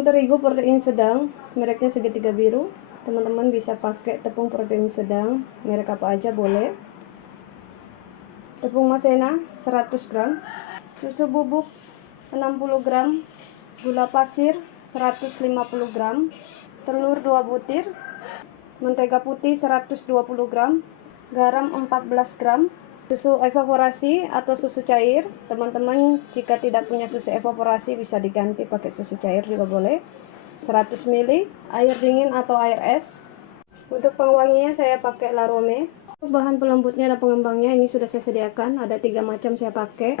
Tepung terigu protein sedang, mereknya segitiga biru. Teman-teman bisa pakai tepung protein sedang, merek apa aja boleh. Tepung maizena 100 gram, susu bubuk 60 gram, gula pasir 150 gram, telur 2 butir, mentega putih 120 gram, garam 14 gram, susu evaporasi atau susu cair. Teman-teman jika tidak punya susu evaporasi bisa diganti pakai susu cair juga boleh. 100 ml, air dingin atau air es. Untuk pengwanginya saya pakai La Rome. Untuk bahan pelembutnya dan pengembangnya ini sudah saya sediakan, ada 3 macam saya pakai.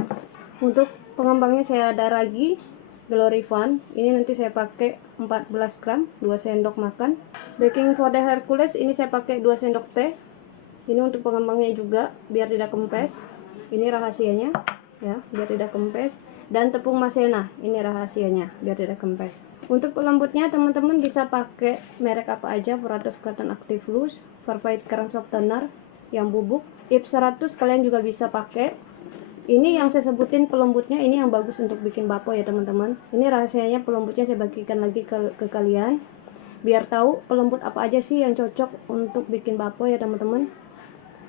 Untuk pengembangnya saya ada ragi Glory Fun, ini nanti saya pakai 14 gram, 2 sendok makan. Baking soda Hercules ini saya pakai 2 sendok teh. Ini untuk pengembangnya juga biar tidak kempes. Ini rahasianya ya, biar tidak kempes. Dan tepung maizena, ini rahasianya biar tidak kempes. Untuk pelembutnya teman-teman bisa pakai merek apa aja, Puratos Cotton Active Loose, Perfect Cream Softener yang bubuk, Ips 100 kalian juga bisa pakai. Ini yang saya sebutin pelembutnya, ini yang bagus untuk bikin bakpo ya teman-teman. Ini rahasianya pelembutnya saya bagikan lagi ke kalian biar tahu pelembut apa aja sih yang cocok untuk bikin bakpo ya teman-teman.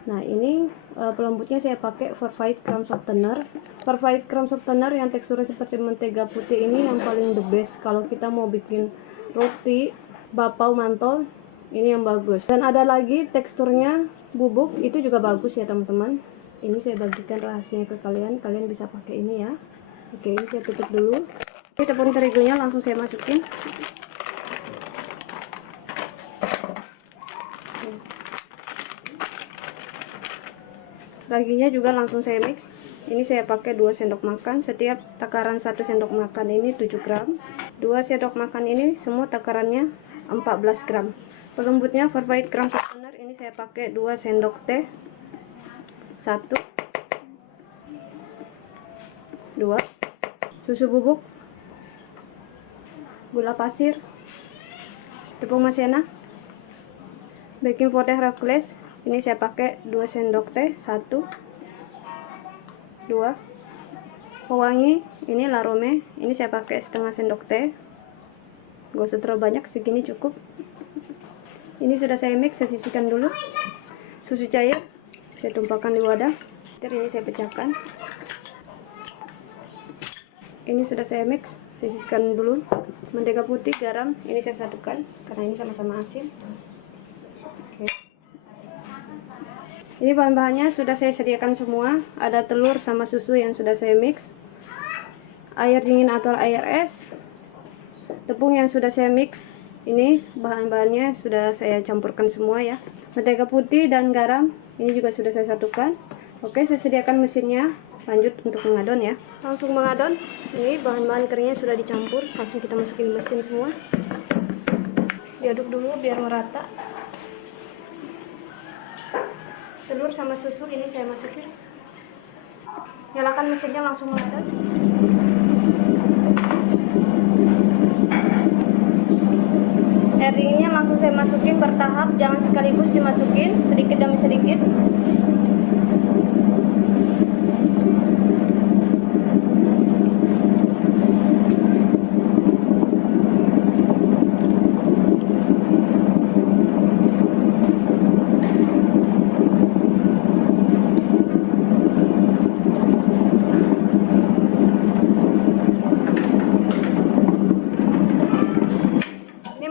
Nah ini pelembutnya saya pakai Perfect Cream Softener. Perfect Cream Softener yang teksturnya seperti mentega putih ini yang paling the best kalau kita mau bikin roti, bakpao, mantol. Ini yang bagus. Dan ada lagi teksturnya bubuk, itu juga bagus ya teman-teman. Ini saya bagikan rahasianya ke kalian, kalian bisa pakai ini ya. Oke, ini saya tutup dulu. Ini tepung terigunya langsung saya masukin. Raginya juga langsung saya mix. Ini saya pakai 2 sendok makan, setiap takaran 1 sendok makan ini 7 gram. 2 sendok makan ini semua takarannya 14 gram. Pelembutnya Perfect Cream Softener ini saya pakai 2 sendok teh. 1 2 susu bubuk, gula pasir, tepung maizena, baking powder Hercules. Ini saya pakai 2 sendok teh, 1 2. Pewangi ini La Rome, ini saya pakai setengah sendok teh. Gak usah terlalu banyak, segini cukup. Ini sudah saya mix, saya sisihkan dulu. Susu cair saya tumpahkan di wadah. Ini saya pecahkan. Ini sudah saya mix, saya sisihkan dulu. Mentega putih, garam ini saya satukan karena ini sama-sama asin. Oke. Ini bahan-bahannya sudah saya sediakan semua. Ada telur sama susu yang sudah saya mix, air dingin atau air es, tepung yang sudah saya mix. Ini bahan-bahannya sudah saya campurkan semua ya. Mentega putih dan garam ini juga sudah saya satukan. Oke, saya sediakan mesinnya. Lanjut untuk mengadon ya. Langsung mengadon. Ini bahan-bahan keringnya sudah dicampur, langsung kita masukin mesin semua. Diaduk dulu biar merata. Telur sama susu ini saya masukin. Nyalakan mesinnya, langsung mengadon. Air dinginnya langsung saya masukin bertahap, jangan sekaligus dimasukin, sedikit demi sedikit.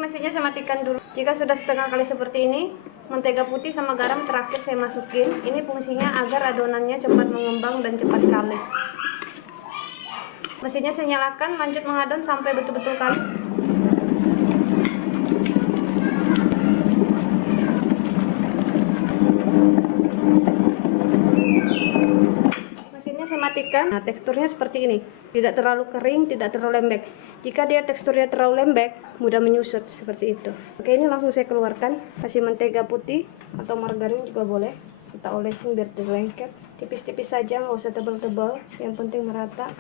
Mesinnya saya matikan dulu. Jika sudah setengah kali seperti ini, mentega putih sama garam terakhir saya masukin. Ini fungsinya agar adonannya cepat mengembang dan cepat kalis. Mesinnya saya nyalakan, lanjut mengadon sampai betul-betul kalis. Mesinnya saya matikan. Nah, teksturnya seperti ini. Tidak terlalu kering, tidak terlalu lembek. Jika dia teksturnya terlalu lembek, mudah menyusut seperti itu. Oke, ini langsung saya keluarkan. Kasih mentega putih atau margarin juga boleh. Kita olesin biar terlengket. Tipis-tipis saja, nggak usah tebal-tebal. Yang penting merata.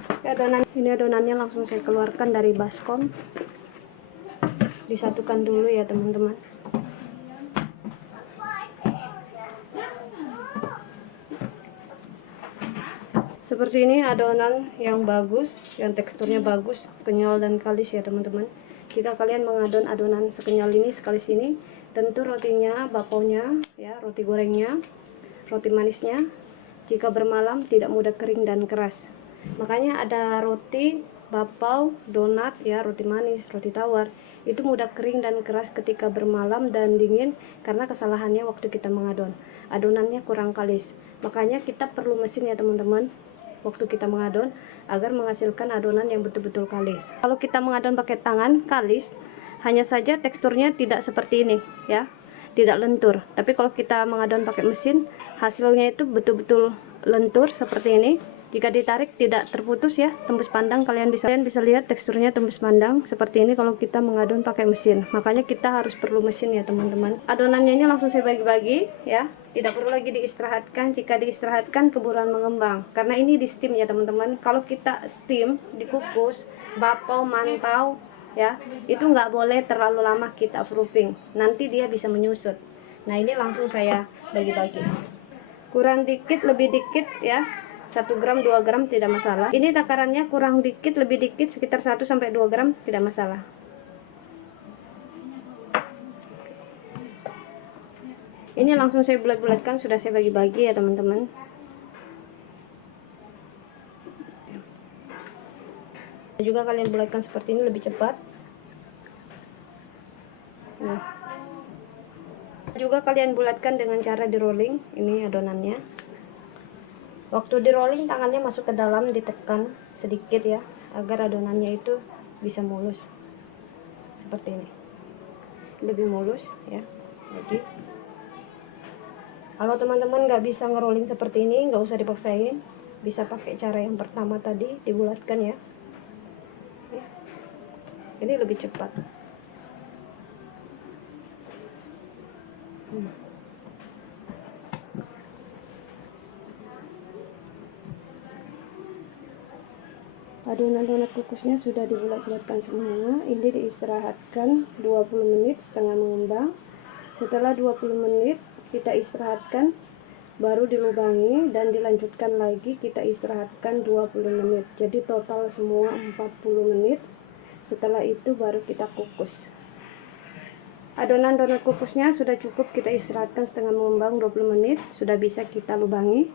Ini adonannya langsung saya keluarkan dari baskom. Disatukan dulu ya teman-teman. Seperti ini adonan yang bagus, yang teksturnya bagus, kenyal dan kalis ya teman-teman. Jika kalian mengadon adonan sekenyal ini sekali sini, tentu rotinya, bapaunya, ya, roti gorengnya, roti manisnya, jika bermalam tidak mudah kering dan keras. Makanya ada roti, bapau, donat, ya, roti manis, roti tawar, itu mudah kering dan keras ketika bermalam dan dingin karena kesalahannya waktu kita mengadon. Adonannya kurang kalis. Makanya kita perlu mesin ya teman-teman waktu kita mengadon agar menghasilkan adonan yang betul-betul kalis. Kalau kita mengadon pakai tangan kalis, hanya saja teksturnya tidak seperti ini ya, tidak lentur. Tapi kalau kita mengadon pakai mesin, hasilnya itu betul-betul lentur seperti ini. Jika ditarik tidak terputus ya, tembus pandang. Kalian bisa lihat teksturnya tembus pandang seperti ini kalau kita mengadon pakai mesin. Makanya kita harus perlu mesin ya teman-teman. Adonannya ini langsung saya bagi-bagi ya, tidak perlu lagi diistirahatkan. Jika diistirahatkan keburuan mengembang karena ini di steam ya teman-teman. Kalau kita steam, dikukus, bapau, mantau ya, itu nggak boleh terlalu lama kita proofing, nanti dia bisa menyusut. Nah ini langsung saya bagi-bagi, kurang dikit lebih dikit ya, 1 gram 2 gram tidak masalah. Ini takarannya kurang dikit lebih dikit sekitar 1 sampai 2 gram tidak masalah. Ini langsung saya bulat-bulatkan, sudah saya bagi-bagi ya teman-teman. Juga kalian bulatkan seperti ini lebih cepat. Nah, juga kalian bulatkan dengan cara di rolling. Ini adonannya. Waktu di rolling tangannya masuk ke dalam, ditekan sedikit ya agar adonannya itu bisa mulus seperti ini, lebih mulus ya. Jadi kalau teman-teman nggak bisa ngerolling seperti ini, nggak usah dipaksain, bisa pakai cara yang pertama tadi, dibulatkan ya. Ini lebih cepat. Adonan donat kukusnya sudah dibulat-bulatkan semua. Ini diistirahatkan 20 menit setengah mengembang. Setelah 20 menit kita istirahatkan, baru dilubangi dan dilanjutkan lagi kita istirahatkan 20 menit. Jadi total semua 40 menit. Setelah itu baru kita kukus. Adonan donat kukusnya sudah cukup kita istirahatkan setengah mengembang 20 menit. Sudah bisa kita lubangi.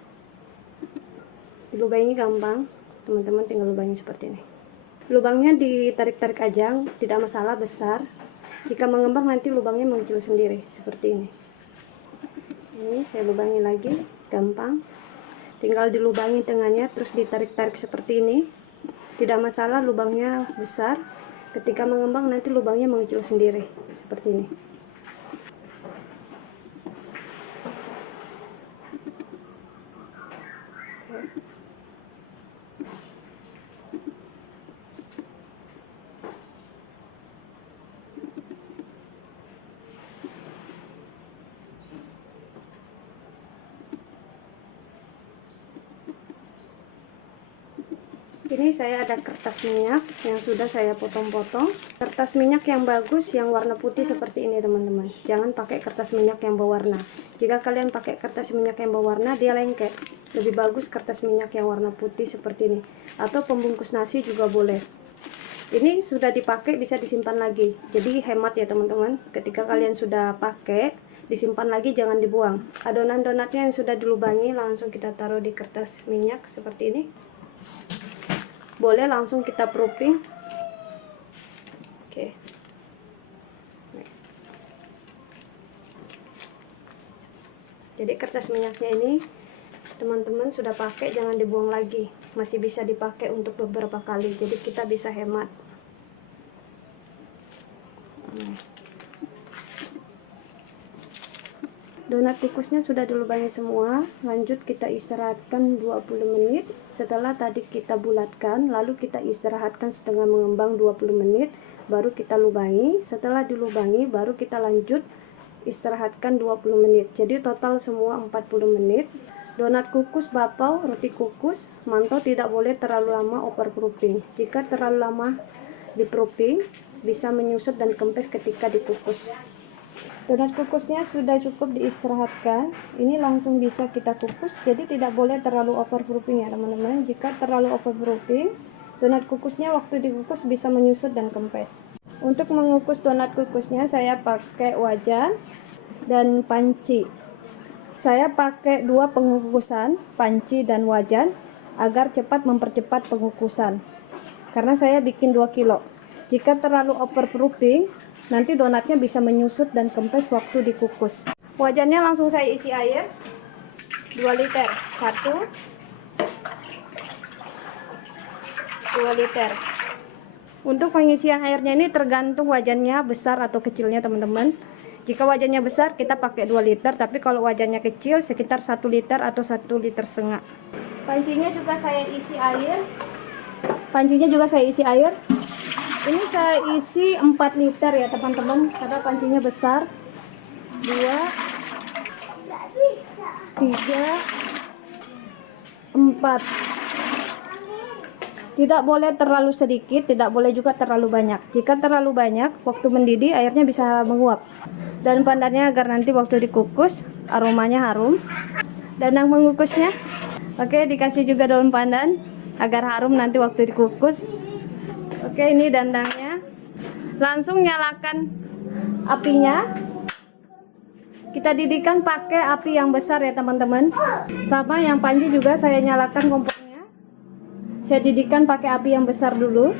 Lubangi gampang, teman-teman tinggal lubangi seperti ini. Lubangnya ditarik-tarik aja, tidak masalah besar. Jika mengembang nanti lubangnya mengecil sendiri seperti ini. Ini saya lubangi lagi, gampang. Tinggal dilubangi tengahnya terus ditarik-tarik seperti ini. Tidak masalah lubangnya besar. Ketika mengembang nanti lubangnya mengecil sendiri seperti ini. Ini saya ada kertas minyak yang sudah saya potong-potong. Kertas minyak yang bagus yang warna putih seperti ini teman-teman. Jangan pakai kertas minyak yang berwarna. Jika kalian pakai kertas minyak yang berwarna, dia lengket. Lebih bagus kertas minyak yang warna putih seperti ini. Atau pembungkus nasi juga boleh. Ini sudah dipakai, bisa disimpan lagi. Jadi hemat ya teman-teman. Ketika kalian sudah pakai, disimpan lagi, jangan dibuang. Adonan donatnya yang sudah dilubangi langsung kita taruh di kertas minyak seperti ini. Boleh langsung kita proofing. Oke. Jadi kertas minyaknya ini teman-teman sudah pakai, jangan dibuang lagi, masih bisa dipakai untuk beberapa kali, jadi kita bisa hemat. Donat kukusnya sudah dilubangi semua. Lanjut kita istirahatkan 20 menit. Setelah tadi kita bulatkan, lalu kita istirahatkan setengah mengembang 20 menit, baru kita lubangi. Setelah dilubangi baru kita lanjut istirahatkan 20 menit. Jadi total semua 40 menit. Donat kukus, bapau, roti kukus, mantau tidak boleh terlalu lama overproofing. Jika terlalu lama di proofing bisa menyusut dan kempes ketika dikukus. Donat kukusnya sudah cukup diistirahatkan. Ini langsung bisa kita kukus. Jadi tidak boleh terlalu overproofing ya teman-teman. Jika terlalu overproofing, donat kukusnya waktu dikukus bisa menyusut dan kempes. Untuk mengukus donat kukusnya saya pakai wajan dan panci. Saya pakai 2 pengukusan, panci dan wajan, agar cepat mempercepat pengukusan. Karena saya bikin 2 kilo. Jika terlalu overproofing, nanti donatnya bisa menyusut dan kempes waktu dikukus. Wajannya langsung saya isi air 2 liter. 1, 2 liter. Untuk pengisian airnya ini tergantung wajannya besar atau kecilnya teman-teman. Jika wajannya besar kita pakai 2 liter, tapi kalau wajannya kecil sekitar 1 liter atau 1 liter setengah. Pancinya juga saya isi air. Ini saya isi 4 liter ya teman-teman, karena pancinya besar. 2, 3, 4. Tidak boleh terlalu sedikit, tidak boleh juga terlalu banyak. Jika terlalu banyak, waktu mendidih airnya bisa menguap. Dan pandannya agar nanti waktu dikukus aromanya harum. Dandang mengukusnya, oke, dikasih juga daun pandan agar harum nanti waktu dikukus. Oke, ini dandangnya. Langsung nyalakan apinya. Kita didihkan pakai api yang besar ya teman-teman. Sama yang panci juga saya nyalakan kompornya. Saya didihkan pakai api yang besar dulu.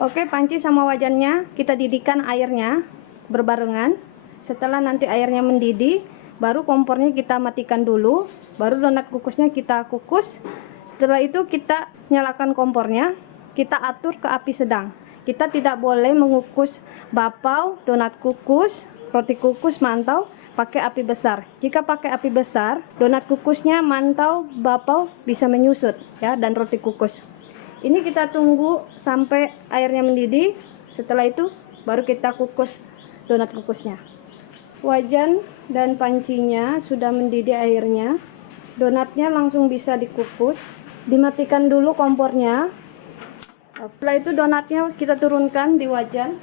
Oke, panci sama wajannya kita didihkan airnya berbarengan. Setelah nanti airnya mendidih, baru kompornya kita matikan dulu. Baru donat kukusnya kita kukus. Setelah itu kita nyalakan kompornya. Kita atur ke api sedang. Kita tidak boleh mengukus bapau, donat kukus, roti kukus, mantau pakai api besar. Jika pakai api besar, donat kukusnya, mantau, bapau bisa menyusut ya, dan roti kukus. Ini kita tunggu sampai airnya mendidih. Setelah itu baru kita kukus donat kukusnya. Wajan dan pancinya sudah mendidih airnya. Donatnya langsung bisa dikukus. Dimatikan dulu kompornya. Setelah itu donatnya kita turunkan di wajan.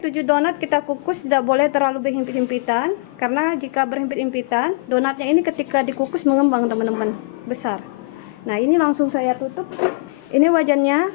Tujuh donat kita kukus, tidak boleh terlalu berhimpit-himpitan, karena jika berhimpit-himpitan, donatnya ini ketika dikukus mengembang teman-teman, besar. Nah, ini langsung saya tutup. Ini wajannya,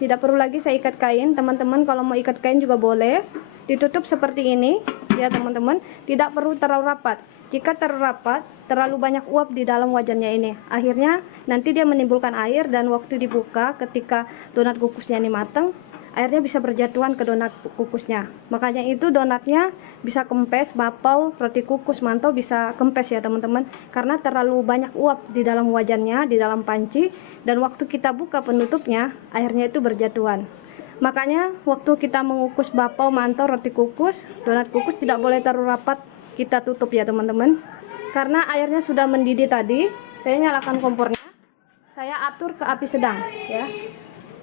tidak perlu lagi saya ikat kain. Teman-teman kalau mau ikat kain juga boleh. Ditutup seperti ini ya teman-teman, tidak perlu terlalu rapat. Jika terlalu rapat, terlalu banyak uap di dalam wajannya ini, akhirnya nanti dia menimbulkan air, dan waktu dibuka ketika donat kukusnya ini matang, airnya bisa berjatuhan ke donat kukusnya. Makanya itu donatnya bisa kempes, bapau, roti kukus, mantau bisa kempes ya teman-teman, karena terlalu banyak uap di dalam wajannya, di dalam panci, dan waktu kita buka penutupnya, airnya itu berjatuhan. Makanya waktu kita mengukus bapau, mantau, roti kukus, donat kukus tidak boleh terlalu rapat kita tutup ya teman-teman. Karena airnya sudah mendidih tadi, saya nyalakan kompornya. Saya atur ke api sedang ya.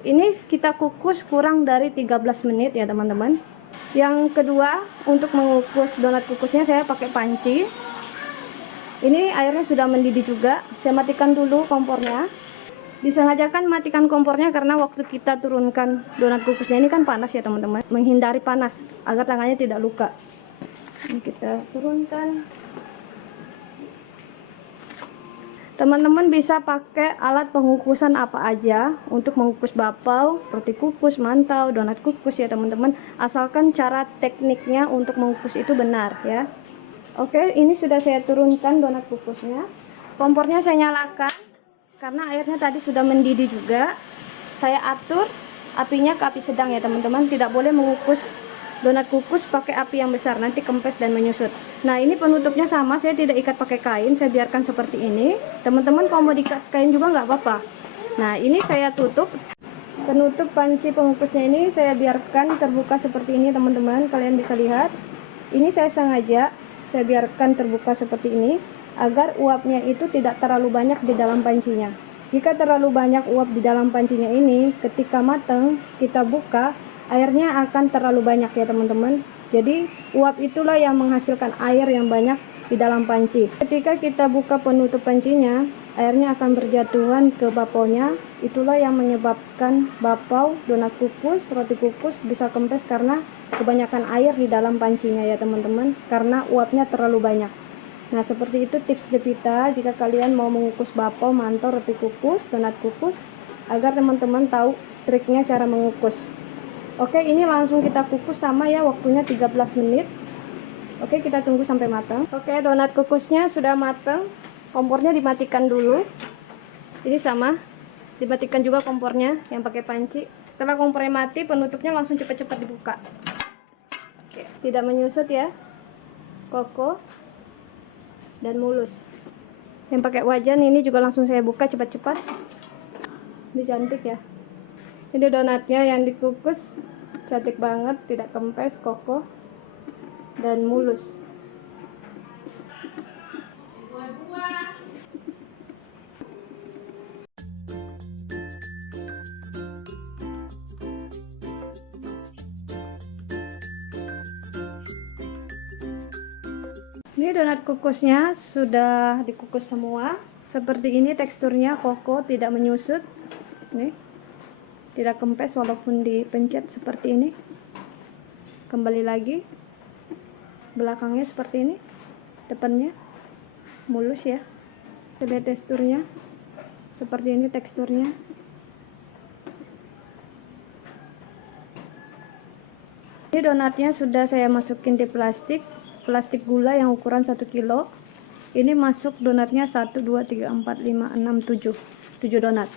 Ini kita kukus kurang dari 13 menit ya teman-teman. Yang kedua, untuk mengukus donat kukusnya saya pakai panci. Ini airnya sudah mendidih juga. Saya matikan dulu kompornya. Disengajakan matikan kompornya karena waktu kita turunkan donat kukusnya ini kan panas ya teman-teman, menghindari panas agar tangannya tidak luka. Ini kita turunkan. Teman-teman bisa pakai alat pengukusan apa aja untuk mengukus bapau, roti kukus, mantau, donat kukus ya teman-teman, asalkan cara tekniknya untuk mengukus itu benar ya. Oke, ini sudah saya turunkan donat kukusnya. Kompornya saya nyalakan. Karena airnya tadi sudah mendidih juga, saya atur apinya ke api sedang ya teman-teman. Tidak boleh mengukus donat kukus pakai api yang besar, nanti kempes dan menyusut. Nah, ini penutupnya sama, saya tidak ikat pakai kain, saya biarkan seperti ini. Teman-teman kalau mau diikat kain juga nggak apa-apa. Nah, ini saya tutup. Penutup panci pengukusnya ini saya biarkan terbuka seperti ini teman-teman, kalian bisa lihat. Ini saya sengaja saya biarkan terbuka seperti ini agar uapnya itu tidak terlalu banyak di dalam pancinya. Jika terlalu banyak uap di dalam pancinya ini, ketika matang kita buka, airnya akan terlalu banyak ya teman-teman. Jadi uap itulah yang menghasilkan air yang banyak di dalam panci. Ketika kita buka penutup pancinya, airnya akan berjatuhan ke bapaunya. Itulah yang menyebabkan bapau, donat kukus, roti kukus bisa kempes karena kebanyakan air di dalam pancinya ya teman-teman, karena uapnya terlalu banyak. Nah, seperti itu tips Devita jika kalian mau mengukus bakpao, mantor, roti kukus, donat kukus, agar teman-teman tahu triknya cara mengukus. Oke, ini langsung kita kukus sama ya, waktunya 13 menit. Oke, kita tunggu sampai matang. Oke, donat kukusnya sudah matang. Kompornya dimatikan dulu. Ini sama, dimatikan juga kompornya yang pakai panci. Setelah kompornya mati, penutupnya langsung cepat-cepat dibuka. Oke, tidak menyusut ya. Koko dan mulus. Yang pakai wajan ini juga langsung saya buka cepat-cepat. Ini cantik ya. Ini donatnya yang dikukus cantik banget, tidak kempes, kokoh dan mulus. Ini donat kukusnya sudah dikukus semua. Seperti ini teksturnya, kokoh, tidak menyusut. Nih, tidak kempes walaupun dipencet seperti ini. Kembali lagi, belakangnya seperti ini, depannya mulus ya. Lihat teksturnya, seperti ini teksturnya. Ini donatnya sudah saya masukin di plastik gula yang ukuran 1 kilo. Ini masuk donatnya 1, 2, 3, 4, 5, 6, 7 donat.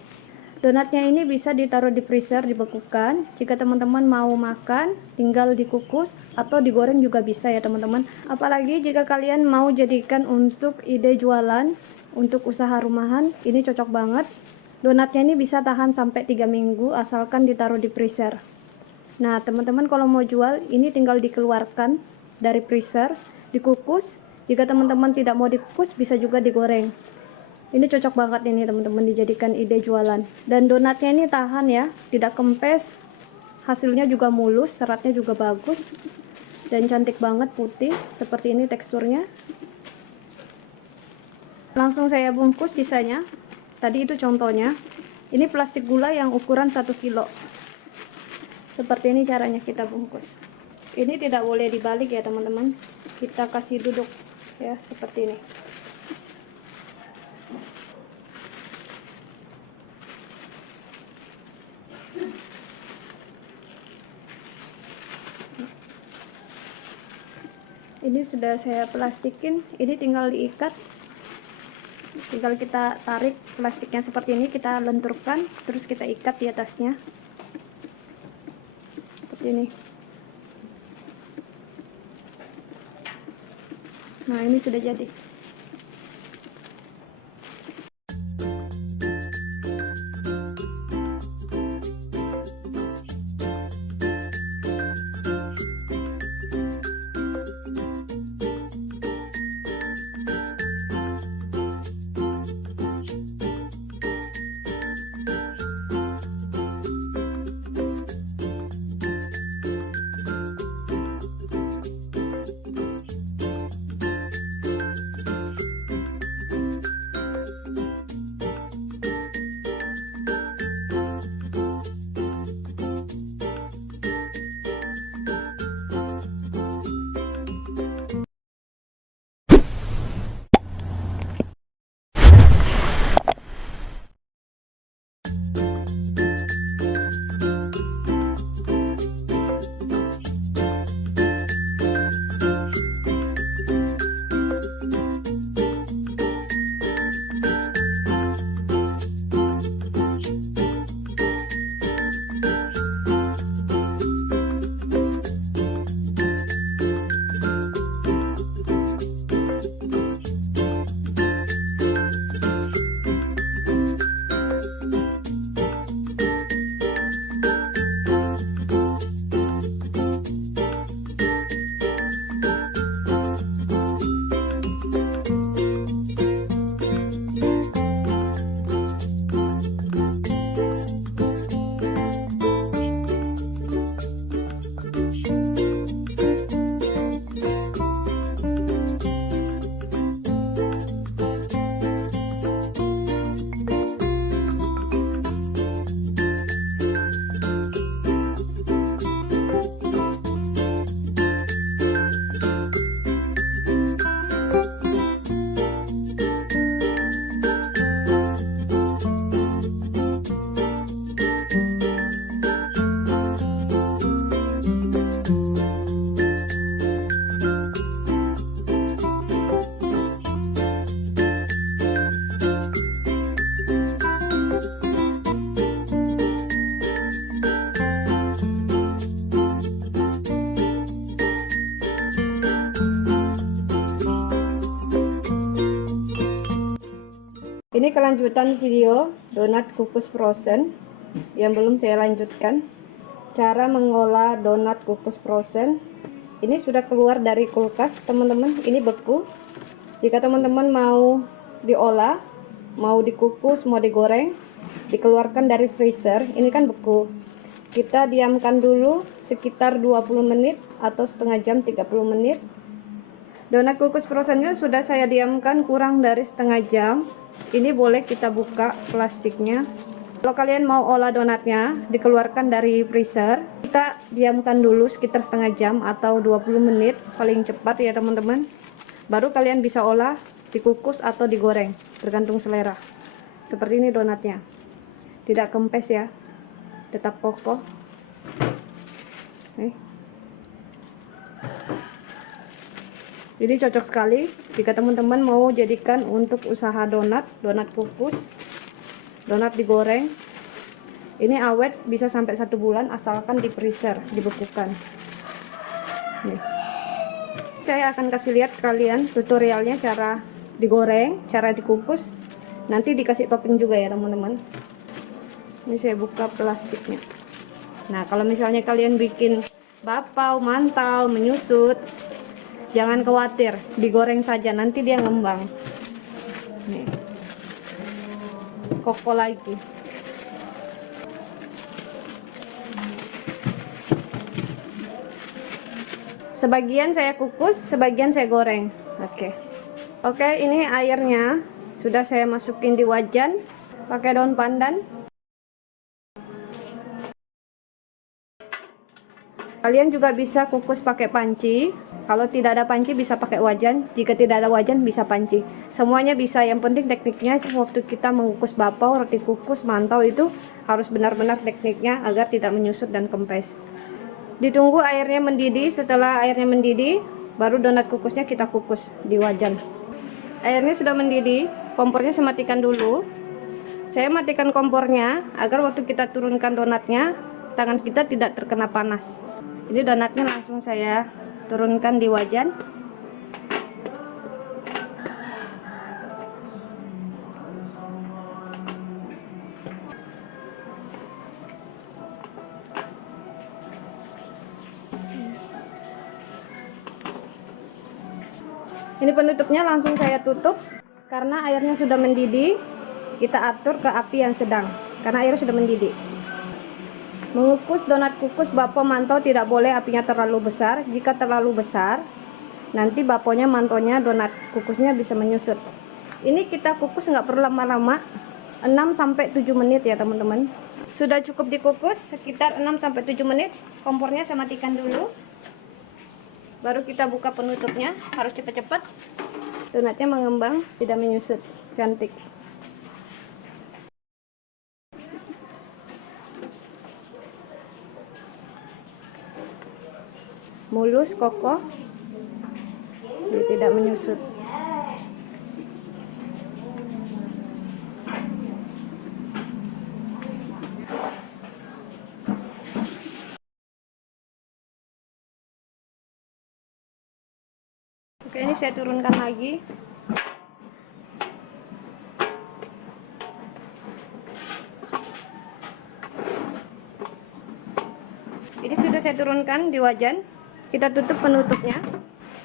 Donatnya ini bisa ditaruh di freezer, dibekukan. Jika teman-teman mau makan, tinggal dikukus atau digoreng juga bisa ya teman-teman. Apalagi jika kalian mau jadikan untuk ide jualan, untuk usaha rumahan, ini cocok banget. Donatnya ini bisa tahan sampai 3 minggu asalkan ditaruh di freezer. Nah, teman-teman kalau mau jual, ini tinggal dikeluarkan dari freezer, dikukus. Jika teman-teman tidak mau dikukus, bisa juga digoreng. Ini cocok banget ini teman-teman, dijadikan ide jualan. Dan donatnya ini tahan ya, tidak kempes. Hasilnya juga mulus, seratnya juga bagus. Dan cantik banget, putih. Seperti ini teksturnya. Langsung saya bungkus sisanya. Tadi itu contohnya. Ini plastik gula yang ukuran 1 kilo. Seperti ini caranya kita bungkus. Ini tidak boleh dibalik ya teman-teman, kita kasih duduk ya seperti ini. Ini sudah saya plastikin, ini tinggal diikat, tinggal kita tarik plastiknya seperti ini, kita lenturkan, terus kita ikat di atasnya seperti ini. Nah, ini sudah jadi. Ini kelanjutan video donat kukus frozen yang belum saya lanjutkan. Cara mengolah donat kukus frozen. Ini sudah keluar dari kulkas, teman-teman. Ini beku. Jika teman-teman mau diolah, mau dikukus, mau digoreng, dikeluarkan dari freezer. Ini kan beku. Kita diamkan dulu sekitar 20 menit atau setengah jam, 30 menit. Donat kukus frozennya sudah saya diamkan kurang dari setengah jam. Ini boleh kita buka plastiknya. Kalau kalian mau olah donatnya, dikeluarkan dari freezer, kita diamkan dulu sekitar setengah jam atau 20 menit paling cepat ya teman-teman. Baru kalian bisa olah, dikukus atau digoreng, tergantung selera. Seperti ini donatnya. Tidak kempes ya, tetap kokoh. Jadi cocok sekali jika teman-teman mau jadikan untuk usaha donat kukus, donat digoreng. Ini awet bisa sampai 1 bulan asalkan di freezer, dibekukan. Nih. Saya akan kasih lihat kalian tutorialnya cara digoreng, cara dikukus. Nanti dikasih topping juga ya teman-teman. Ini saya buka plastiknya. Nah, kalau misalnya kalian bikin bapau, mantau, menyusut, jangan khawatir, digoreng saja, nanti dia ngembang. Nih. Kokoh lagi. Sebagian saya kukus, sebagian saya goreng. Oke, ini airnya sudah saya masukin di wajan pakai daun pandan. Kalian juga bisa kukus pakai panci. Kalau tidak ada panci bisa pakai wajan. Jika tidak ada wajan bisa panci. Semuanya bisa. Yang penting tekniknya waktu kita mengukus bapau, roti kukus, mantau itu harus benar-benar tekniknya agar tidak menyusut dan kempes. Ditunggu airnya mendidih. Setelah airnya mendidih, baru donat kukusnya kita kukus di wajan. Airnya sudah mendidih, kompornya saya matikan dulu. Saya matikan kompornya agar waktu kita turunkan donatnya, tangan kita tidak terkena panas. Ini donatnya langsung saya turunkan di wajan. Ini penutupnya langsung saya tutup karena airnya sudah mendidih. Kita atur ke api yang sedang karena airnya sudah mendidih. Mengukus donat kukus bapau mantau tidak boleh apinya terlalu besar. Jika terlalu besar, nanti bapaunya, mantonya, donat kukusnya bisa menyusut. Ini kita kukus nggak perlu lama-lama, 6-7 menit ya teman-teman. Sudah cukup dikukus sekitar 6-7 menit. Kompornya saya matikan dulu. Baru kita buka penutupnya, harus cepat-cepat. Donatnya mengembang, tidak menyusut, cantik. Mulus, kokoh, dia tidak menyusut. Oke, ini saya turunkan lagi. Ini sudah saya turunkan di wajan. Kita tutup penutupnya,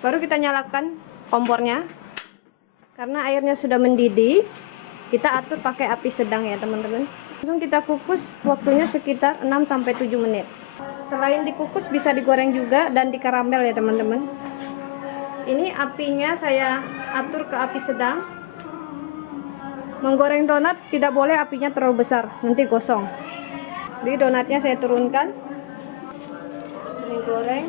baru kita nyalakan kompornya. Karena airnya sudah mendidih, kita atur pakai api sedang ya teman-teman. Langsung kita kukus, waktunya sekitar 6-7 menit. Selain dikukus bisa digoreng juga dan dikaramel ya teman-teman. Ini apinya saya atur ke api sedang. Menggoreng donat tidak boleh apinya terlalu besar, nanti gosong. Jadi donatnya saya turunkan, sering goreng.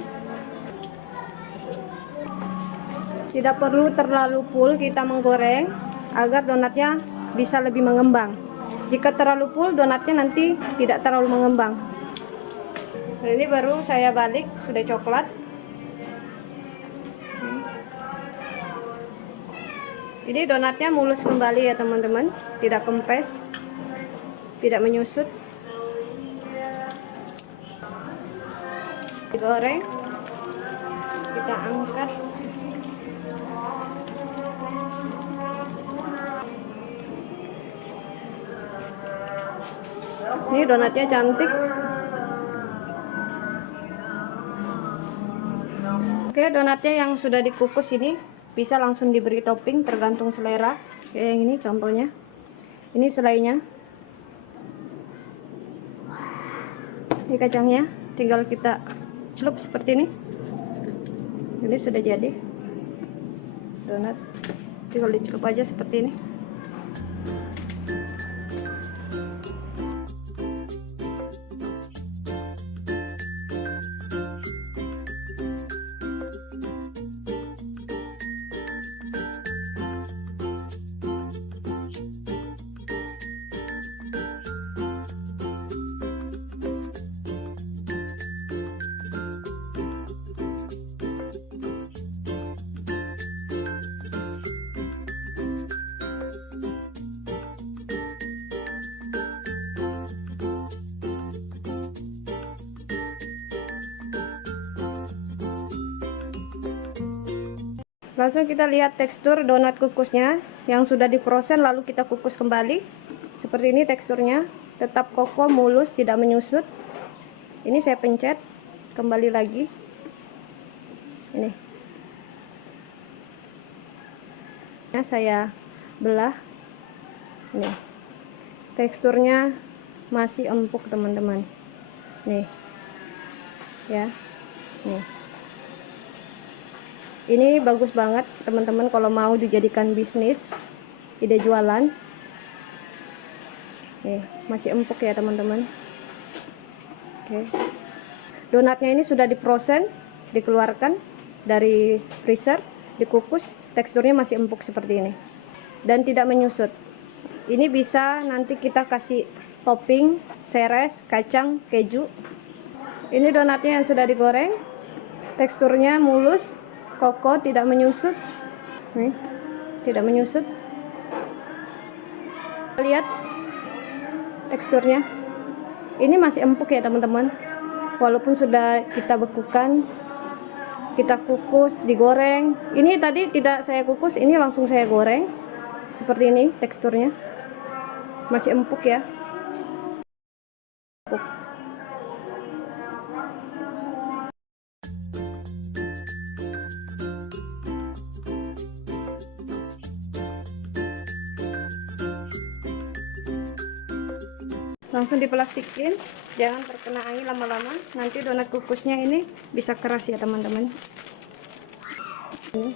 Tidak perlu terlalu full kita menggoreng agar donatnya bisa lebih mengembang. Jika terlalu full, donatnya nanti tidak terlalu mengembang. Nah, ini baru saya balik, sudah coklat. Jadi donatnya mulus kembali ya teman-teman, tidak kempes, tidak menyusut. Digoreng, kita angkat. Ini donatnya cantik. Oke, donatnya yang sudah dikukus ini bisa langsung diberi topping tergantung selera. Kayak yang ini contohnya. Ini selainya. Ini kacangnya, tinggal kita celup seperti ini. Ini sudah jadi donat, tinggal dicelup aja seperti ini. Langsung kita lihat tekstur donat kukusnya yang sudah diproses lalu kita kukus kembali. Seperti ini teksturnya, tetap kokoh, mulus, tidak menyusut. Ini saya pencet, kembali lagi. Ini. Nah, saya belah. Nih. Teksturnya masih empuk, teman-teman. Nih. Ya. Nih. Ini bagus banget teman-teman kalau mau dijadikan bisnis, ide jualan. Nih, masih empuk ya teman-teman. Oke. Donatnya ini sudah diproses, dikeluarkan dari freezer, dikukus, teksturnya masih empuk seperti ini. Dan tidak menyusut. Ini bisa nanti kita kasih topping, seres, kacang, keju. Ini donatnya yang sudah digoreng. Teksturnya mulus, kokoh, tidak menyusut. Nih, tidak menyusut. Lihat teksturnya. Ini masih empuk ya teman-teman. Walaupun sudah kita bekukan, kita kukus, digoreng. Ini tadi tidak saya kukus, ini langsung saya goreng. Seperti ini teksturnya. Masih empuk ya. Empuk. Langsung diplastikin, jangan terkena angin lama-lama, nanti donat kukusnya ini bisa keras ya teman-teman. Ini